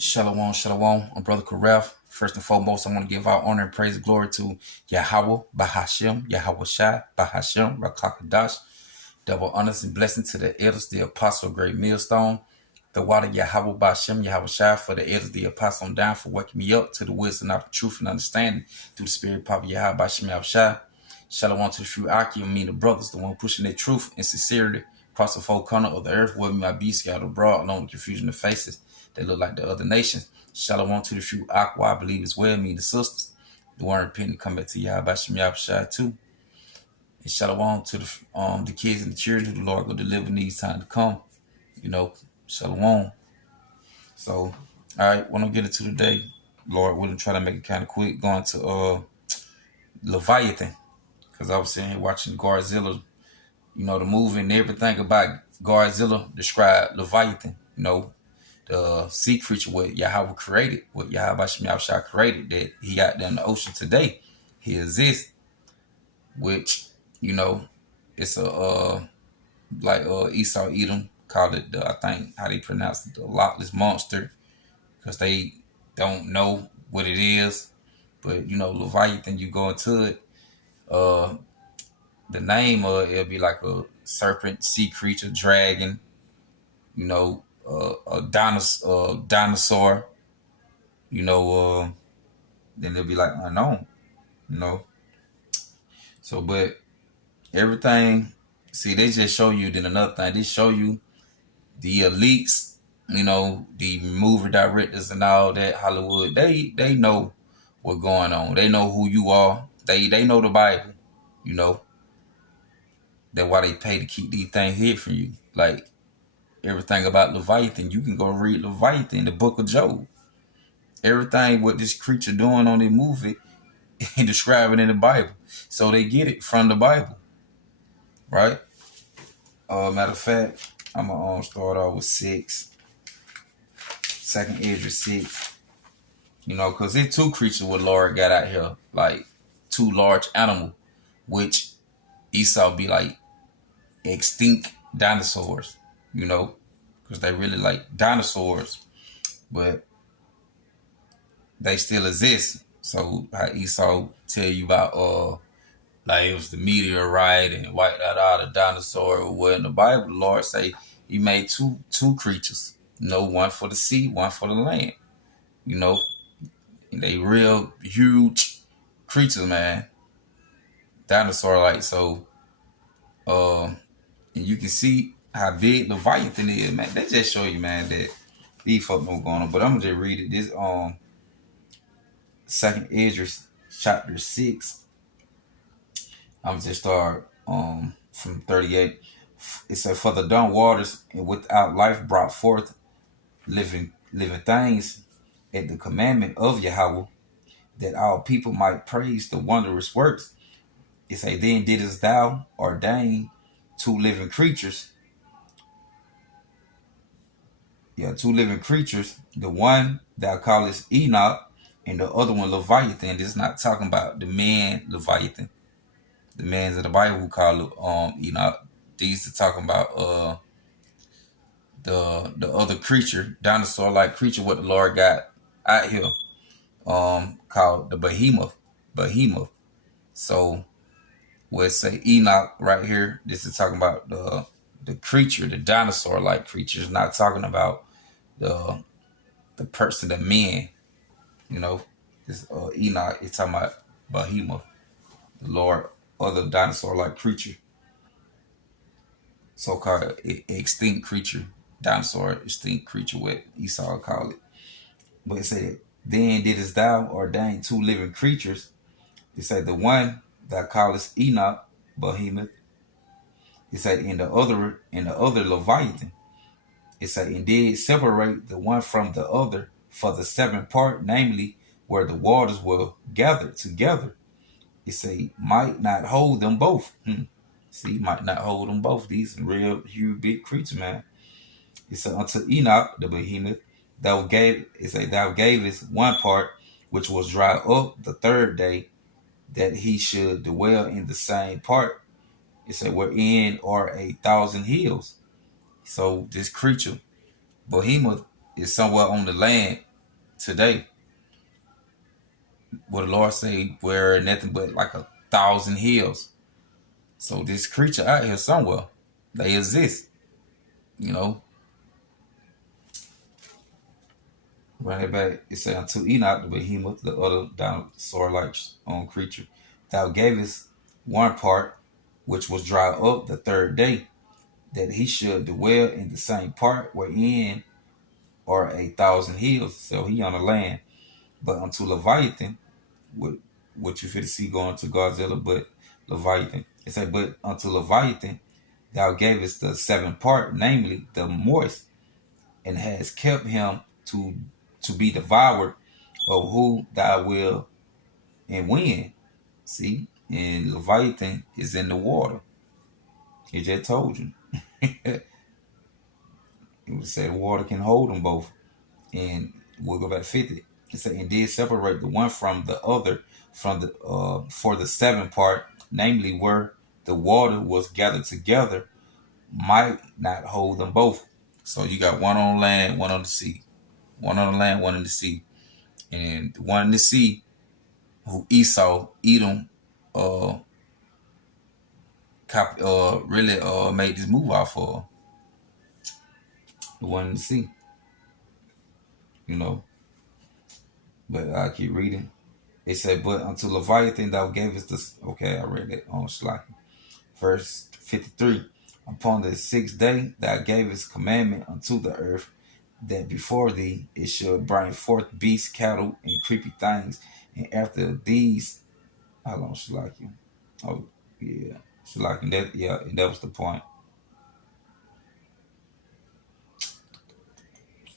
Shalom, shalom. I'm Brother Karef. First and foremost, I want to give our honor and praise and glory to Yahweh, Bahashem, Yahweh Shai, Bahashem, Rakakadash. Double honors and blessings to the elders, the apostle, great millstone. The water, Yahweh, Bahashem, Yahweh Shai, for the elders, the apostle, I'm down for waking me up to the wisdom of the truth and understanding through the spirit, power, Yahweh, Bahashem, Yahweh Shai. Shalom to the few Aki and me, the brothers, the one pushing their truth and sincerity across the four corner of the earth, where me might be scattered abroad, along with confusion of faces that look like the other nations. Shalom to the few Aqua, I believe as well, me, the sisters, the one repenting come back to Yahweh Bahashem, Yahweh Shai too. And shalom to the kids and the children who the Lord will deliver in these times to come. Shalom. So, all right, what I'm getting to today, Lord willing, try to make it kind of quick, going to Leviathan. Because I was sitting here watching Godzilla, the movie and everything about Godzilla described Leviathan, the sea creature what Yahweh created, what Yahweh Shai created, that he got there in the ocean today. He exists, which, it's like Esau Edom called it, I think how they pronounce it, the lochless monster, because they don't know what it is. But, Leviathan, you go into it, the name it'll be like a serpent, sea creature, dragon, a dinosaur, then they'll be like unknown, So, but everything, see, they just show you, then another thing, they show you the elites, the movie directors and all that, Hollywood, they know what's going on. They know who you are. They know the Bible, That's why they pay to keep these things hid from you. Like everything about Leviathan, you can go read Leviathan, the book of Job. Everything what this creature doing on the movie and describe it in the Bible. So they get it from the Bible. Right? Matter of fact, I'm gonna start off with 6. Second Ezra 6. Because there's two creatures what Lord got out here, like two large animals, which Esau be like extinct dinosaurs, because they really like dinosaurs, but they still exist. So how Esau tell you about like it was the meteorite and wiped out all the dinosaur. Well, in the Bible, the Lord say he made two creatures, one for the sea, one for the land, and they real huge creatures, man, dinosaur like. So and you can see how big Leviathan is, man. They just show you, man, that these folk know going on. But I'm gonna just read it. This Second Ezra chapter 6. I'm gonna just start from 38. It said, "For the dumb waters and without life brought forth living things at the commandment of Yahweh, that all people might praise the wondrous works." It say, "Then didst thou ordain two living creatures." Yeah, two living creatures. The one thou callest Enoch, and the other one Leviathan. This is not talking about the man Leviathan. The man's in the Bible who call Enoch. These are talking about the other creature, dinosaur-like creature, what the Lord got out here, called the behemoth. So where it say Enoch right here, this is talking about the creature, the dinosaur-like creature. It's not talking about the person, the man. This Enoch is talking about behemoth, the Lord, other dinosaur-like creature, so-called extinct creature, dinosaur extinct creature, what Esau called it. But it said, "Then didst thou ordain two living creatures." It said, "The one thou callest Enoch, behemoth." It said, in the other Leviathan." It said, "And did separate the one from the other for the seventh part, namely where the waters were gathered together." It say, "Might not hold them both." See, might not hold them both. These real huge big creatures, man. It said, "Unto Enoch the behemoth, thou gavest one part, which was dry up the third day, that he should dwell in the same part." It said, "Wherein are 1,000 hills." So this creature, behemoth, is somewhere on the land, today. What the Lord say, where nothing but like 1,000 hills. So this creature out here somewhere, they exist. You know, run it back. It said, unto Enoch, the behemoth, the other dinosaur-like creature, thou gavest one part, which was dried up the third day, that he should dwell in the same part wherein are 1,000 hills. So he on the land. But unto Leviathan, what you fit to see going to Godzilla, but Leviathan. It said, but unto Leviathan, thou gavest the seventh part, namely the moist, and has kept him to be devoured of who thou will and when. See, and Leviathan is in the water. He just told you. It was said water can hold them both. And we'll go back to 50. It said, and did separate the one from the other from the for the seventh part, namely where the water was gathered together, might not hold them both. So you got one on land, one on the sea. One on the land, one in the sea. And the one in the sea, who Esau, Edom, really made this move out for. The one in the sea. You know. But I keep reading. It said, but unto Leviathan thou gavest this. Okay, I read that on Shlaki. Verse 53. Upon the sixth day thou gavest commandment unto the earth, that before thee it should bring forth beasts, cattle, and creepy things. And after these, how long Shlaki? Oh, yeah. Shlaki, that was the point.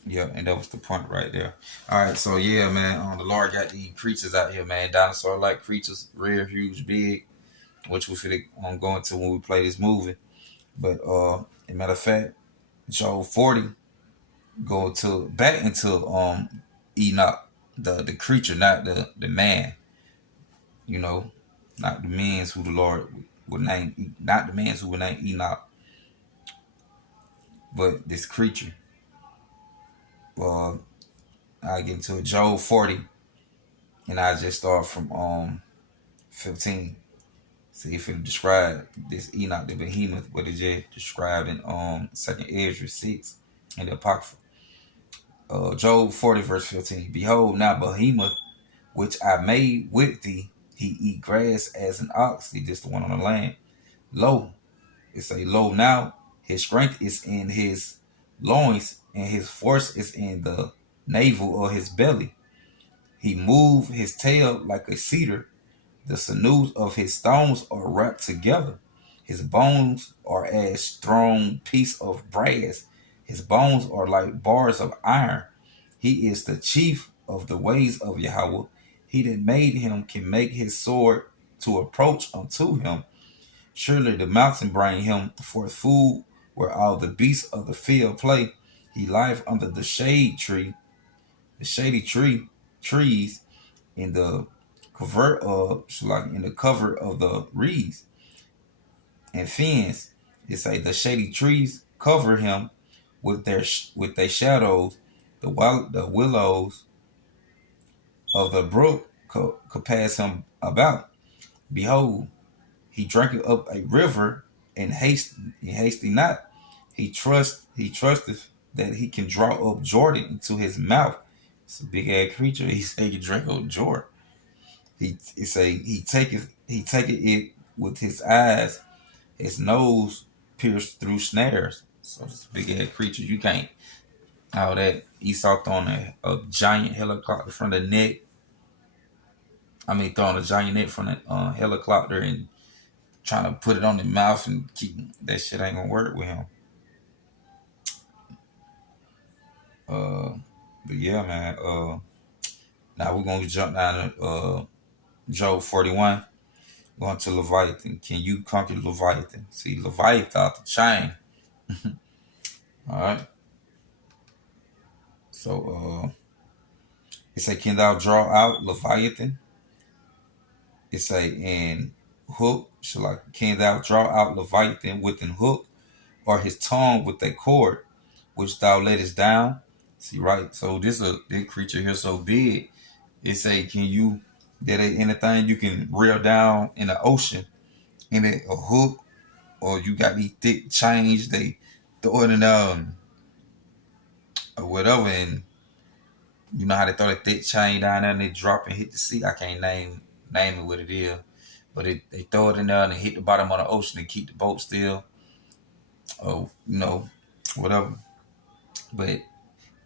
Yeah, and that was the point right there. All right, so yeah, man, the Lord got these creatures out here, man, dinosaur-like creatures, real huge, big, which we feel go into when we play this movie. But as a matter of fact, Job 40 go to back into Enoch, the creature, not the man. You know, not the man's who the Lord would name, not the man's who would name Enoch, but this creature. I get into it, Job 40, and I just start from 15. See if it describe this Enoch the behemoth, what it just described in Second Ezra 6 in the Apocrypha. Job 40 verse 15. Behold, now behemoth, which I made with thee, he eat grass as an ox. He just the one on the land. Lo, it's a lo now. His strength is in his loins, and his force is in the navel of his belly. He moved his tail like a cedar. The sinews of his stones are wrapped together. His bones are as strong piece of brass. His bones are like bars of iron. He is the chief of the ways of Yahweh. He that made him can make his sword to approach unto him. Surely the mountain bring him forth food, where all the beasts of the field play. He lieth under the shady trees, in the cover of the reeds and fens. It say the shady trees cover him with their shadows. The willows of the brook could pass him about. Behold, he drinketh up a river and hasty not. He trusteth that he can draw up Jordan into his mouth. It's a big ass creature. He say he can drink up Jordan. He taketh it with his eyes. His nose pierced through snares. So it's a big ass creature. You can't. All that Esau throwing a giant helicopter from the neck. I mean, throwing a giant net from the helicopter and trying to put it on the mouth and keep that shit ain't gonna work with him. But yeah, man. Now we're gonna jump down to Job 41. Going to Leviathan. Can you conquer Leviathan? See, Leviathan out the chain. All right. So it say, can thou draw out Leviathan? It say, and hook, can thou draw out Leviathan with an hook, or his tongue with a cord, which thou lettest down? See, right? So this creature here so big. It say, can you that ain't anything you can reel down in the ocean in a hook, or you got these thick chains they throw it in or whatever, and you know how they throw that thick chain down there and they drop and hit the sea. I can't name it what it is, but they throw it in there and they hit the bottom of the ocean and keep the boat still, or whatever. But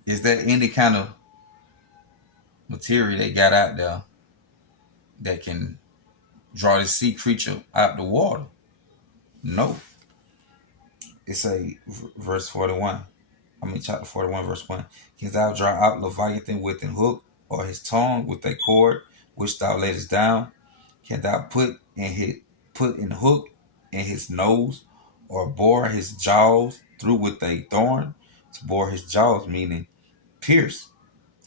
is there any kind of material they got out there that can draw this sea creature out the water? No. It's a verse 41. Chapter 41, verse 1. Canst thou draw out Leviathan with an hook, or his tongue with a cord which thou layest down? Can thou put in hook in his nose, or bore his jaws through with a thorn? To bore his jaws meaning pierce,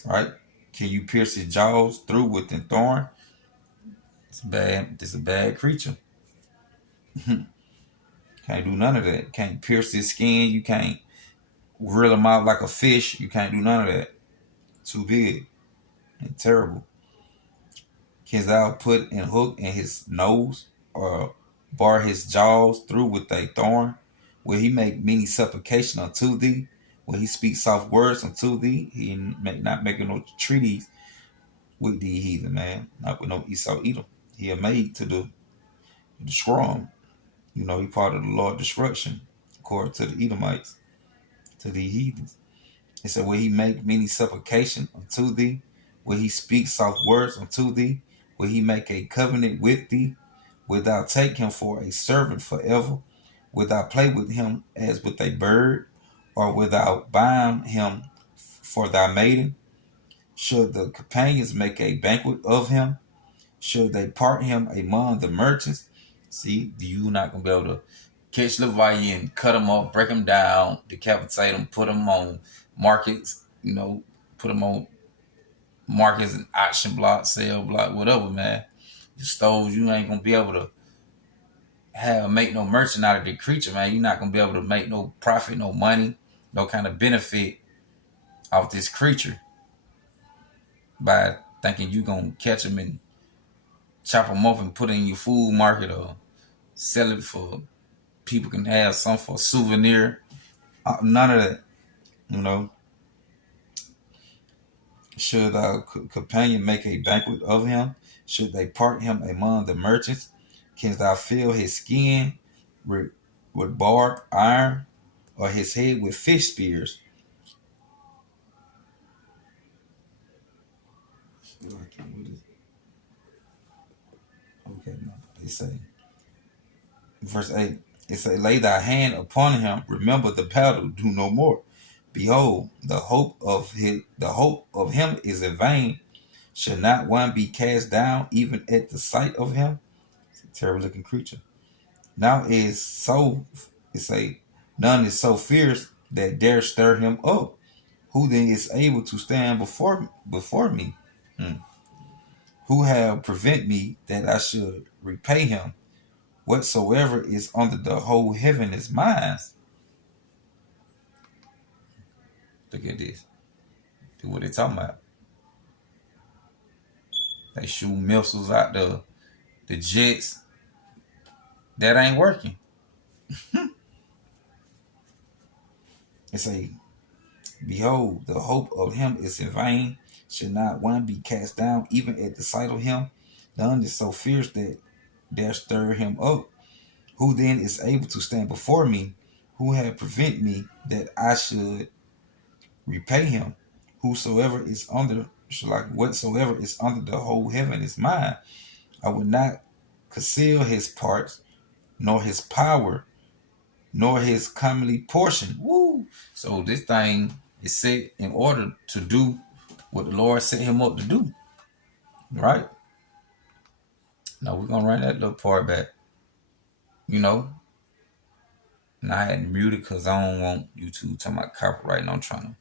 right? Can you pierce his jaws through with a thorn? It's bad. It's a bad creature. Can't do none of that. Can't pierce his skin. You can't reel him out like a fish. You can't do none of that. Too big and terrible. Canst thou put an hook in his nose, or bar his jaws through with a thorn? Will he make many supplication unto thee? Will he speak soft words unto thee? He not making no treaties with thee, heathen, man. Not with no Esau Edom. He a made to destroy him. He part of the Lord destruction, according to the Edomites, to the heathens. It said, will he make many supplication unto thee? Will he speak soft words unto thee? Will he make a covenant with thee? Wilt thou take him for a servant forever? Wilt thou play with him as with a bird? Or wilt thou bind him for thy maiden? Should the companions make a banquet of him? Should they part him among the merchants? See, you not going to be able to catch Leviathan, cut him up, break him down, decapitate him, put him on markets, put him on markets and auction block, sale block, whatever, man. The stores, you ain't gonna be able to make no merchant out of the creature, man. You're not gonna be able to make no profit, no money, no kind of benefit off this creature by thinking you gonna catch him and chop him up and put it in your food market, or sell it for people can have some for a souvenir. None of that. Should a companion make a banquet of him? Should they part him among the merchants? Canst thou fill his skin with barbed iron, or his head with fish spears? Okay, no. They say, verse 8, it say, lay thy hand upon him, remember the battle, do no more. Behold, the hope of him is in vain. Shall not one be cast down even at the sight of him? It's a terrible looking creature. Now is so none is so fierce that dare stir him up. Who then is able to stand before me? Who have prevent me that I should repay him? Whatsoever is under the whole heaven is mine. Look at this. Look what they talking about. They shoot missiles out the jets. That ain't working. It say, behold, the hope of him is in vain. Should not one be cast down even at the sight of him? None is so fierce that dare stir him up. Who then is able to stand before me? Who have prevent me that I should repay him? Whatsoever is under the whole heaven is mine. I would not conceal his parts, nor his power, nor his comely portion. Woo! So this thing is set in order to do what the Lord set him up to do. Right? Now we're gonna run that little part back. And I had muted because I don't want YouTube talking about copyright, and I'm trying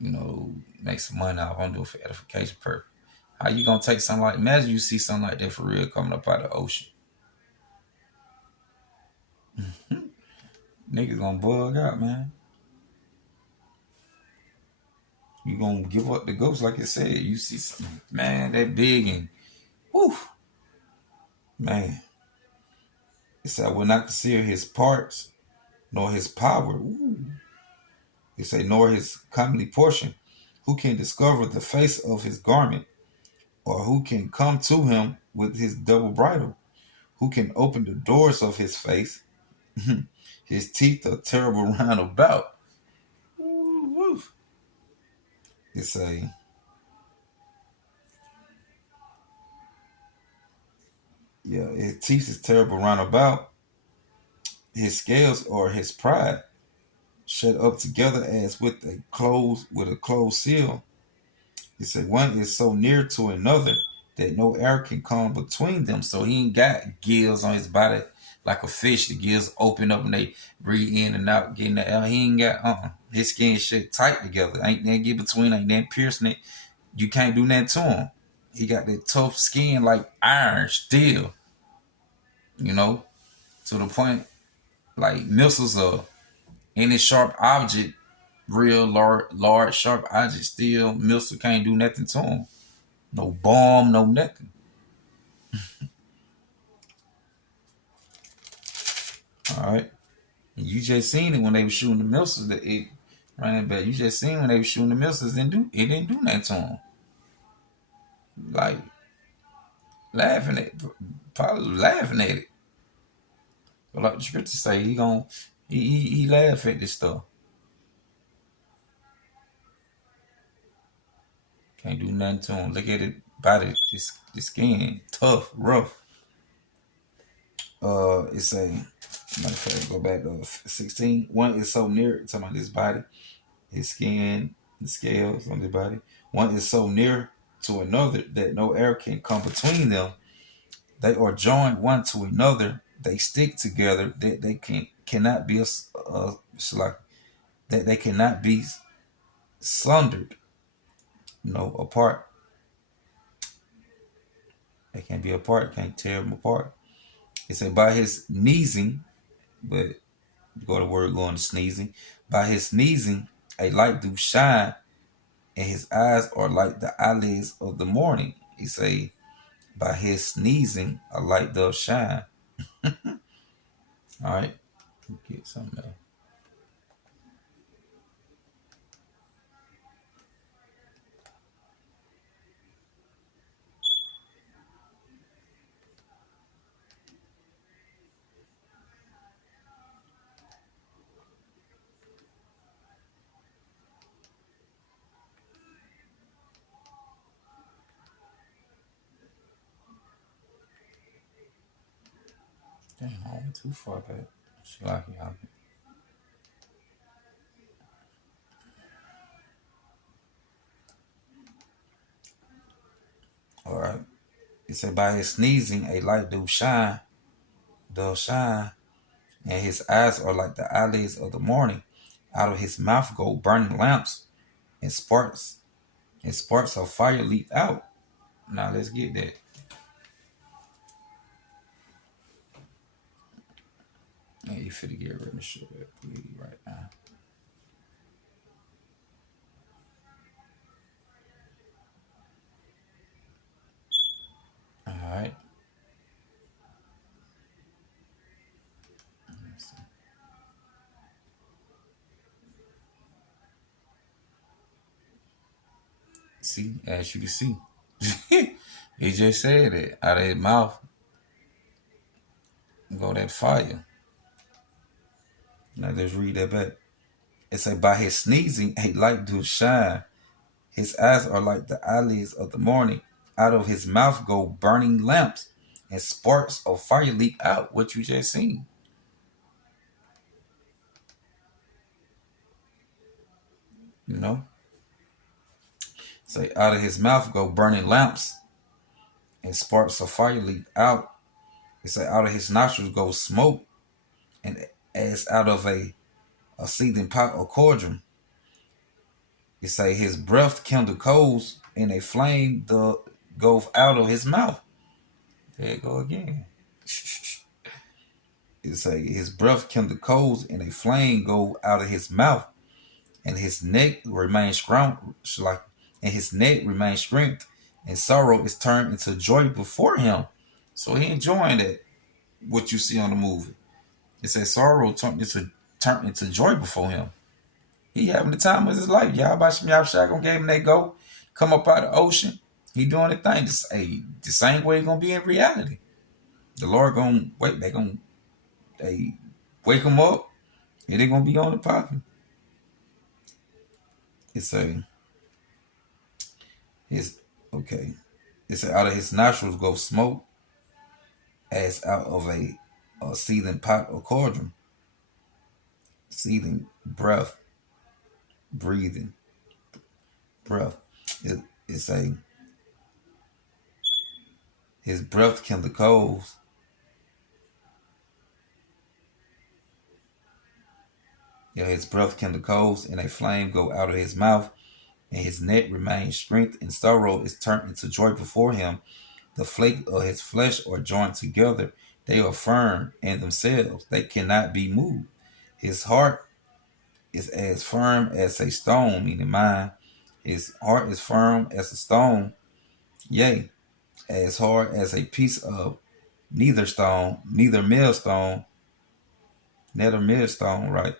to, make some money off. I'm doing it for edification purpose. How you gonna take something like, imagine you see something like that for real coming up out of the ocean. Niggas gonna bug out, man. You gonna give up the ghost like I said. You see something, man, that big and whew, man. It said, I will not conceal his parts, nor his power. Ooh. It say, nor his comely portion. Who can discover the face of his garment, or who can come to him with his double bridle? Who can open the doors of his face? His teeth are terrible round about. Ooh, it say, yeah, his teeth is terrible round about. His scales are his pride, shut up together as with a closed seal. He said one is so near to another that no air can come between them. So he ain't got gills on his body like a fish. The gills open up and they breathe in and out, getting the air. He ain't got his skin shit tight together. Ain't that get between, ain't that piercing it. You can't do nothing to him. He got that tough skin like iron, steel. You know, to the point like missiles are any sharp object, real large sharp object, still missile can't do nothing to him. No bomb, no nothing. All right. And you just seen it when they were shooting the missiles. That it running back. You just seen when they were shooting the missiles. It didn't do nothing to him. Like laughing at, probably laughing at it. But like the scripture say, he laugh at this stuff. Can't do nothing to him. Look at it, body, the skin, tough, rough. It's a matter of fact, go back to 16. One is so near, talking about this body, his skin, the scales on the body. One is so near to another that no air can come between them. They are joined one to another. They stick together. That they cannot be that they cannot be sundered. Apart. They can't be apart. Can't tear them apart. It said by his sneezing, but go to word going to sneezing. By his sneezing, a light do shine, and his eyes are like the eyelids of the morning. He say, by his sneezing, a light does shine. All right, get something else. Damn, I went too far back. Shalaki, all right. It said, by his sneezing, a light does shine, and his eyes are like the eyelids of the morning. Out of his mouth go burning lamps, and sparks of fire leap out. Now let's get that. Yeah, you finna get rid of shit right now. All right. See, as you can see, he just said it out of his mouth. Go that fire. Now let's read that back. It said, by his sneezing, a light do shine. His eyes are like the eyelids of the morning. Out of his mouth go burning lamps, and sparks of fire leap out. What you just seen. You know? Say, out of his mouth go burning lamps, and sparks of fire leap out. It say, out of his nostrils go smoke, and as out of a seething pot or cauldron. It say his breath kindle coals, and a flame go out of his mouth. There you go again. It say his breath kindle coals, and a flame go out of his mouth. and his neck remains strong, and his neck remains strength, and sorrow is turned into joy before him. So he enjoying that. What you see on the movie, it says sorrow turned into joy before him. He having the time of his life. Yahweh Shai gonna give him that go, come up out of the ocean. He doing the thing. The same way he gonna be in reality. The Lord gonna wait. They wake him up, and they gonna be on the popping. It's a his okay. It's out of his nostrils go smoke, as out of a seething pot or cauldron. Seething breath, breathing breath. It's a his breath kindle coals. Yeah, his breath kindle coals, and a flame go out of his mouth, and his neck remains strength, and sorrow is turned into joy before him. The flake of his flesh are joined together. They are firm in themselves. They cannot be moved. His heart is as firm as a stone, meaning mine. His heart is firm as a stone, yea, as hard as a piece of neither millstone, right?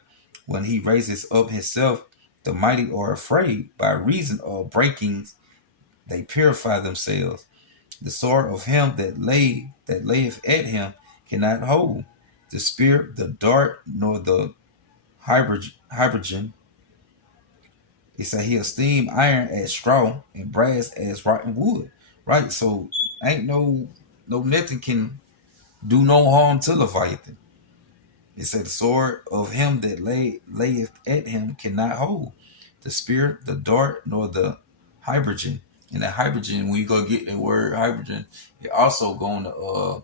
When he raises up himself, the mighty are afraid. By reason of breakings, they purify themselves. The sword of him that layeth at him cannot hold. The spear, the dart, nor the hydrogen. He said he esteemed iron as straw and brass as rotten wood. Right? So ain't no nothing can do no harm to Leviathan. It said the sword of him that layeth at him cannot hold. The spear, the dart, nor the hydrogen. And the hydrogen, when you go get the word hydrogen, it also going to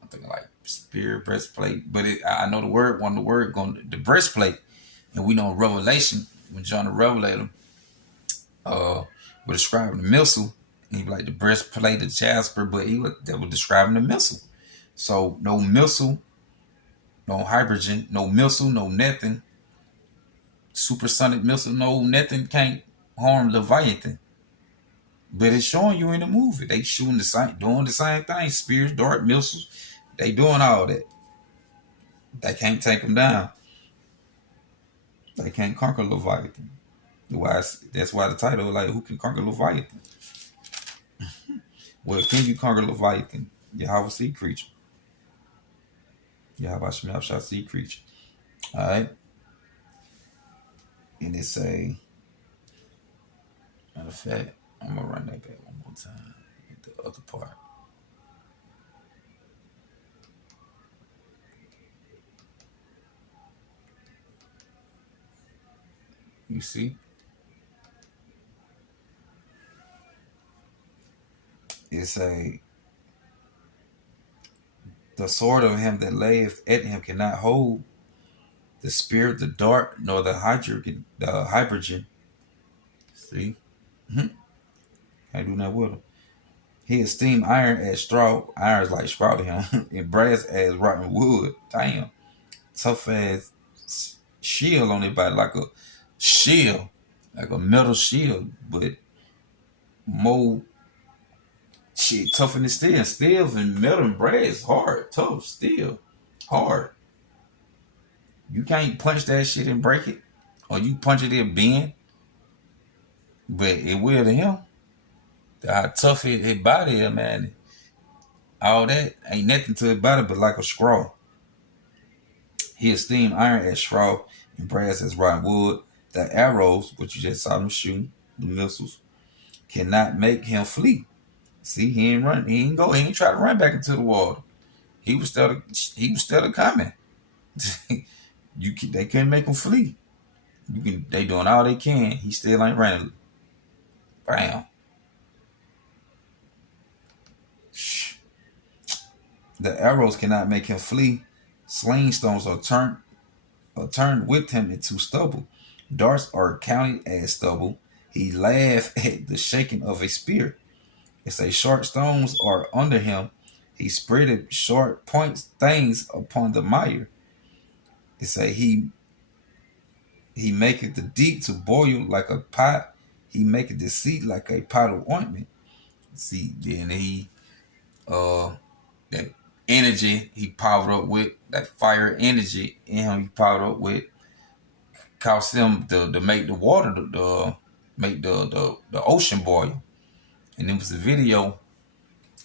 I'm thinking like spear, breastplate. But I know the word going to the breastplate. And we know in Revelation, when John the Revelator was describing the missile, and he was like the breastplate of Jasper, but they were describing the missile. So no missile, no hydrogen, no missile, no nothing. Supersonic missile, no nothing can't harm Leviathan. But it's showing you in the movie. They doing the same thing. Spears, dart, missiles. They doing all that. They can't take them down. They can't conquer Leviathan. That's why the title is like, who can conquer Leviathan? Well, can you conquer Leviathan? Yahweh sea creature. Yahweh Shemel sea creature. Alright. And it's a matter of fact, I'm gonna run that back one more time. The other part. You see? It's the sword of him that layeth at him cannot hold. The spear, the dart, nor the hydrogen. See? Can't do nothing with him. He esteemed iron as straw. Iron is like straw to him. And brass as rotten wood. Damn. Tough as shield on it, body, like a shield. Like a metal shield. But more shit tougher than steel. Steel and metal and brass hard. Tough. Steel. Hard. You can't punch that shit and break it. Or you punch it and bend. But it will to him. How tough his body is, man. All that ain't nothing to his body but like a scroll. He esteemed iron as straw and brass as rotten wood. The arrows, which you just saw him shooting, the missiles, cannot make him flee. See, he ain't run. He ain't try to run back into the water. He was still coming. They couldn't make him flee. They doing all they can. He still ain't running. Bam. The arrows cannot make him flee. Sling stones are turned with him into stubble. Darts are counted as stubble. He laughed at the shaking of a spear. It say short stones are under him. He spreaded short points things upon the mire. It say he He maketh the deep to boil like a pot. He maketh the sea like a pot of ointment. See, then that energy he powered up with, that fire energy in him he powered up with, caused him to make the water, make the ocean boil. And it was a video,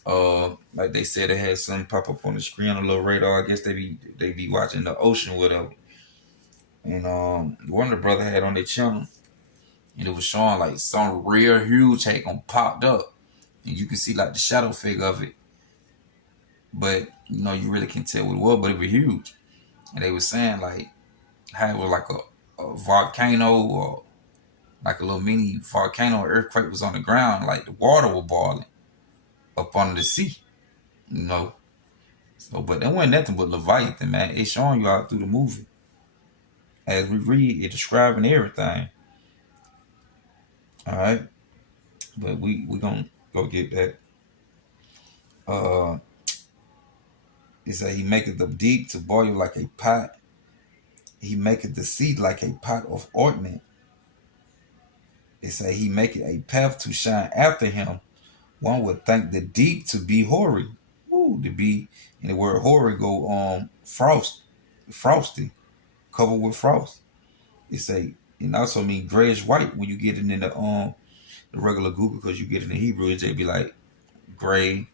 like they said, they had something pop up on the screen, a little radar. I guess they be watching the ocean, whatever. And one of the brother had on their channel, and it was showing like some real huge had popped up, and you can see like the shadow figure of it, but you really can't tell what it was, but it was huge. And they were saying like how it was like a volcano, or like a little mini volcano or earthquake was on the ground, like the water was boiling up under the sea, you know. So, but that wasn't nothing but Leviathan, man. It's showing you out through the movie. As we read, it describing everything. All right, but we gonna go get that. Uh, it said he maketh the deep to boil like a pot. He maketh the sea like a pot of ointment. It said he maketh a path to shine after him. One would think the deep to be hoary. Ooh, to be in the word hoary go frosty, covered with frost. It say it also mean grayish white when you get it in the regular Google, because you get it in Hebrew, it just be like gray,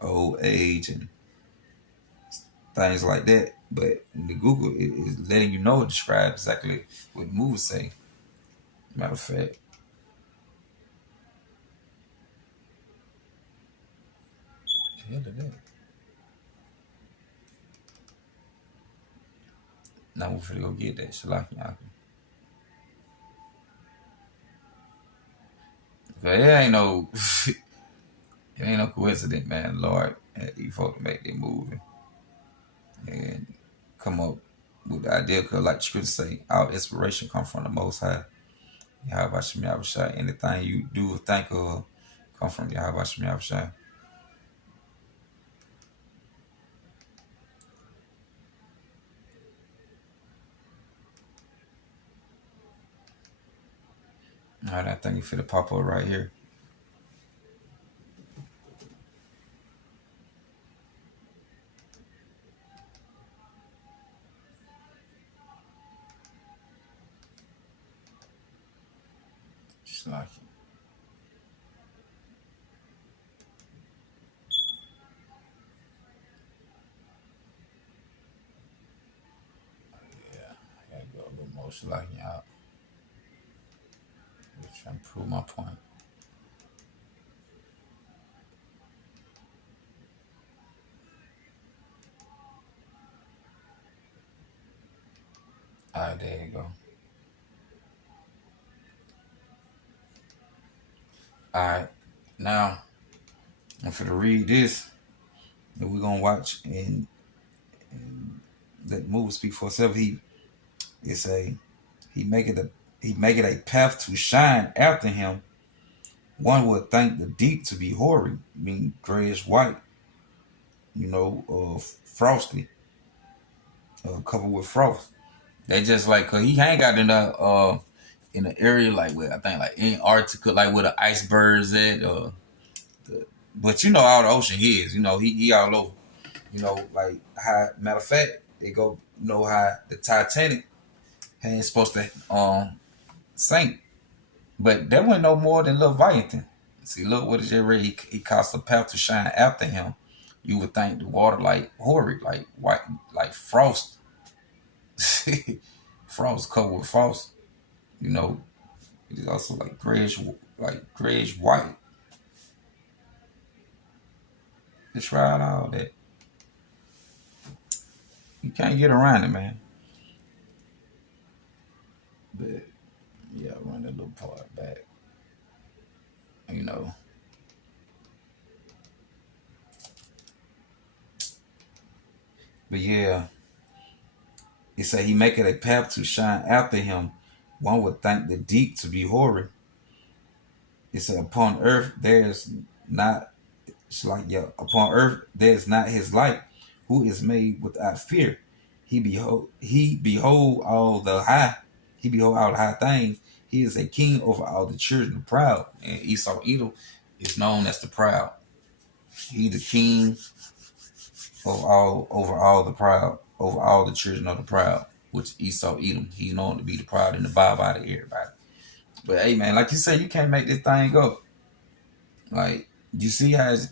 old age, and things like that. But in the Google, it is letting you know, it describes exactly what the movie say. Matter of fact. The hell is that? Now we're finna go get that. Shalaki. But it ain't no it ain't no coincidence, man. Lord had these folks to make their movie and come up with the idea, because like the scripture say, our inspiration come from the Most High. Yahweh Shem Yahushua. Anything you do or think of come from Yahweh Shem Yahushua. All right, I think you fit a pop up right here. Just like it. Yeah, I gotta go a little more slacking out. Just trying to prove my point. All right, there you go. All right, now I'm finna read this that we're gonna watch, and let the movie speak for itself. He make it a path to shine after him. One would think the deep to be hoary, mean grayish white, frosty, covered with frost. They just like, cause he hang out in the area like where I think like Antarctica, like where the icebergs at. But all the ocean he is. He all over. Like how, matter of fact, they go how the Titanic ain't supposed to sink, but that wasn't no more than Leviathan. See, look what it just read. He caused the path to shine after him. You would think the water like hoary, like white, like frost. Frost covered with frost. It's also like grayish white. Just right all that. You can't get around it, man. But yeah, run that little part back. But yeah, it said he make it a path to shine after him. One would think the deep to be hoary. It said upon earth there is not. It's like, yeah, upon earth there is not his light, who is made without fear. He behold all the high. He behold all the high things. He is a king over all the children of proud. And Esau Edom is known as the proud. He the king of all over all the proud, over all the children of the proud, which Esau Edom. He's known to be the proud in the Bible out of everybody. But hey man, like you said, you can't make this thing go. Like you see how it's,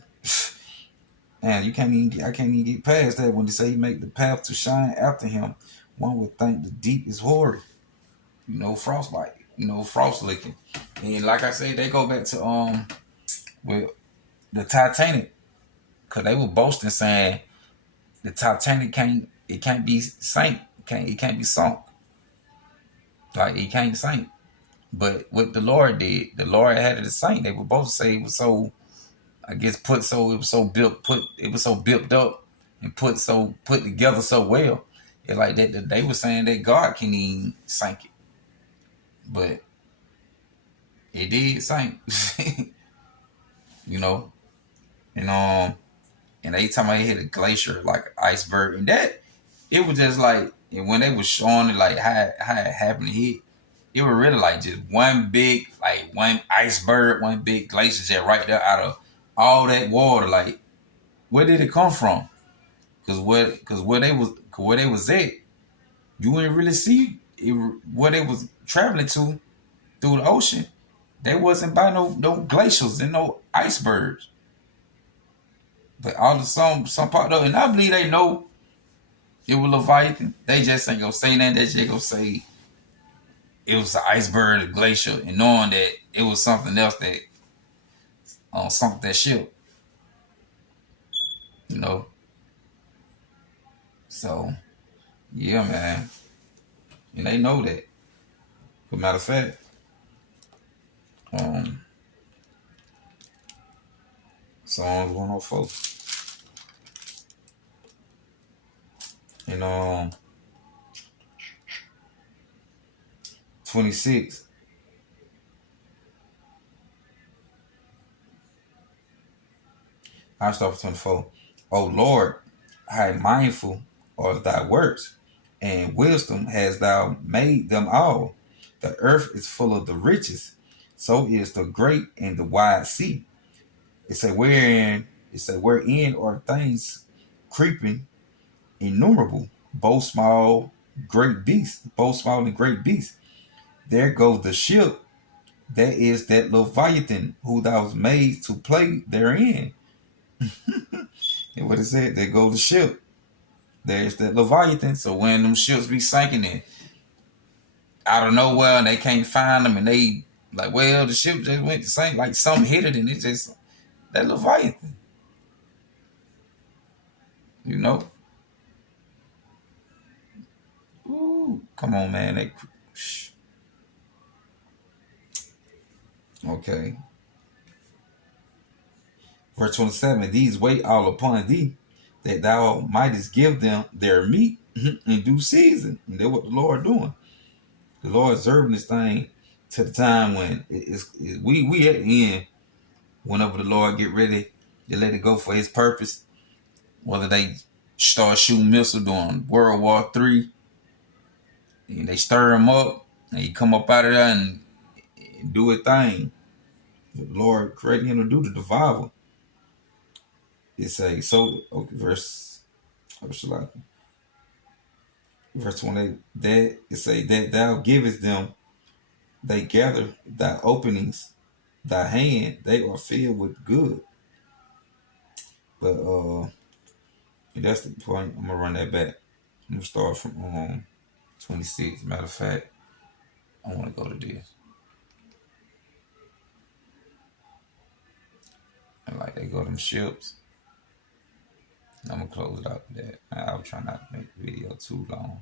man, I can't even get past that when they say he make the path to shine after him. One would think the deep is hoary. Frostbite, frost licking. And like I said, they go back to with the Titanic. Cause they were boasting saying the Titanic can't be sank. It can't be sunk. Like it can't sink. But what the Lord did, the Lord had it sank. They were both say it was so, I guess it was so built up and put together so well. It like that they were saying that God can even sink it. But it did sink. you know. And they talking about it hit a glacier like an iceberg. And that it was just like, and when they was showing it like how it happened to hit, it was really like just one iceberg, one big glacier just right there out of all that water. Like, where did it come from? Cause where they was at, you wouldn't really see it, where they was traveling to through the ocean. They wasn't by no glaciers and no icebergs. But all of some part of it, and I believe they know it was Leviathan. They just ain't gonna say that. They just gonna say it was an iceberg, a glacier, and knowing that it was something else that sunk that ship. So yeah, man, and they know that. As a matter of fact, Psalms 104, and 26. I start with 24. O Lord, how mindful of thy works, and wisdom hast thou made them all. The earth is full of the riches, so is the great and the wide sea. Wherein are things creeping innumerable, both small, both small and great beasts. There goes the ship, that is that Leviathan, who thou was made to play therein. And what it said, there goes the ship. There's that Leviathan. So when them ships be sinking in out of nowhere and they can't find them, and they like, well, the ship just went to sink, like something hit it, and it's just that Leviathan. Ooh, come on, man. Okay. Verse 27, these wait all upon thee, that thou mightest give them their meat in due season. And that's what the Lord doing. The Lord observing this thing to the time when we at the end, whenever the Lord get ready to let it go for his purpose, whether they start shooting missiles during World War III, and they stir him up, and he come up out of there and do a thing. The Lord created him to do the revival. Verse 28, that it say that thou givest them, they gather thy openings, thy hand, they are filled with good. But that's the point. I'm gonna run that back. I'm gonna start from 26. Matter of fact, I wanna go to this. And like they go to them ships. I'm gonna close it out with that. I'll try not to make the video too long.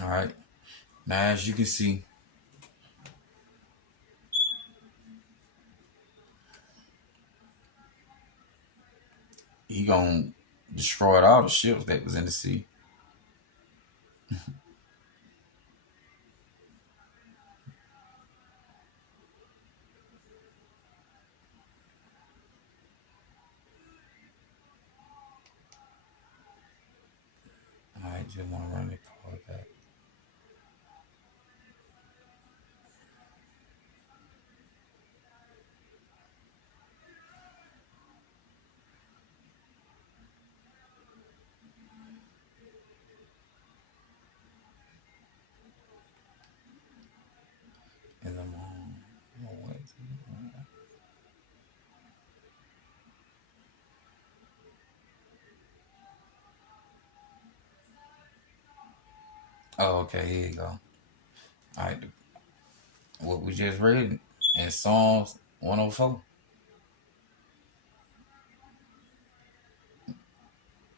All right. Now, as you can see, he gonna destroyed all the ships that was in the sea. I just want to run it for that. And I'm on way to. Oh, okay, here you go. All right, what we just read in Psalms 104.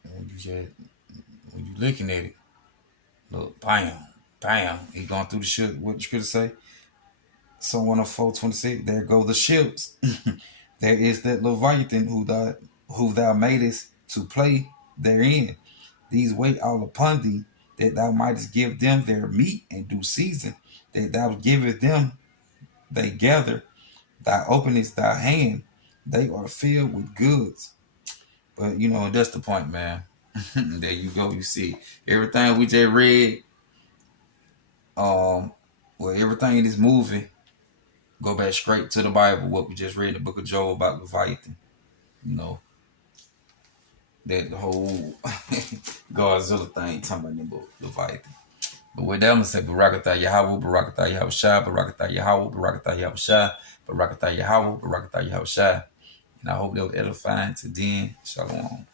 When you just when you looking at it, look, bam, bam. He going through the ship. What you could say? Psalm 104:26. There go the ships. There is that Leviathan who thou madest to play therein. These wait all upon thee, that thou mightest give them their meat in due season, that thou givest them, they gather, thou openest thy hand, they are filled with goods. But that's the point, man. There you go. You see everything we just read. Well, everything in this movie go back straight to the Bible. What we just read in the book of Job about Leviathan. You know that whole Godzilla thing talking about the book Leviathan. But with that, I'm gonna say Barakatah Yahweh, Barakatah Yahweh Shai, Barakatah Yahweh, Barakatah Yahweh Shai, Barakatah Yahweh, Barakatah Yahweh Shai. And I hope that was edifying to then. Shalom.